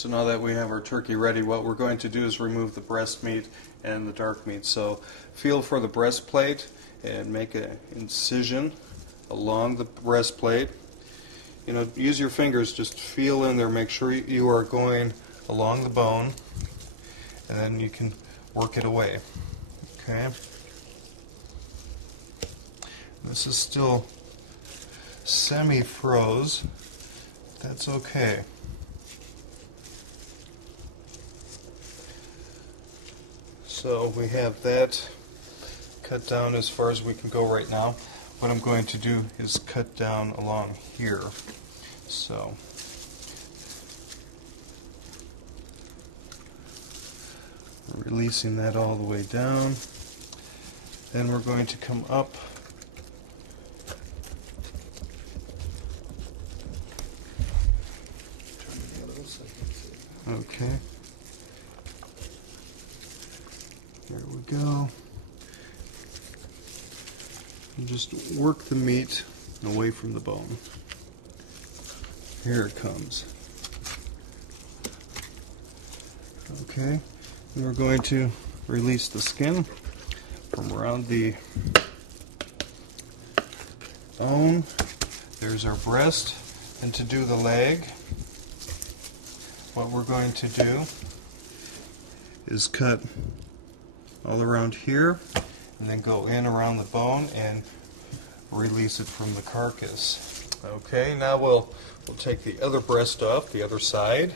So now that we have our turkey ready, what we're going to do is remove the breast meat and the dark meat. So feel for the breastplate and make an incision along the breastplate. You know, use your fingers, just feel in there, make sure you are going along the bone, and then you can work it away. Okay? This is still semi-froze. That's okay. So we have that cut down as far as we can go right now. What I'm going to do is cut down along here. So releasing that all the way down. Then we're going to come up okay. There we go. And just work the meat away from the bone. Here it comes. Okay. And we're going to release the skin from around the bone. There's our breast. And to do the leg, what we're going to do is cut all around here and then go in around the bone and release it from the carcass. Okay, now we'll take the other breast off, the other side.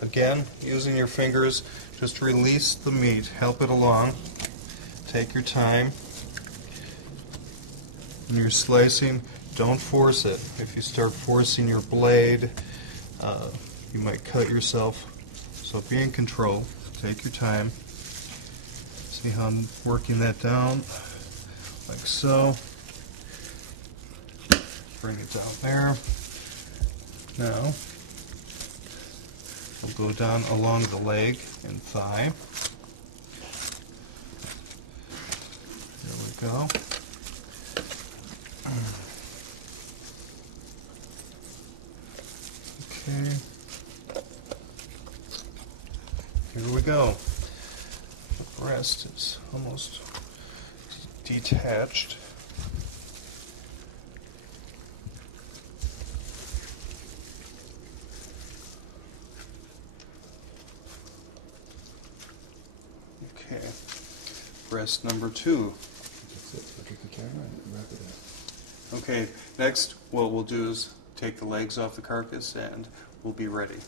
Again, using your fingers, just release the meat, help it along. Take your time. When you're slicing, don't force it. If you start forcing your blade, you might cut yourself. So be in control. Take your time. See how I'm working that down? Like so. Bring it down there. Now, we'll go down along the leg and thigh. There we go. Okay. Here we go. The breast is almost detached. Okay. Breast number 2. That's it. Look at the camera and wrap it up. Okay, next what we'll do is take the legs off the carcass and we'll be ready.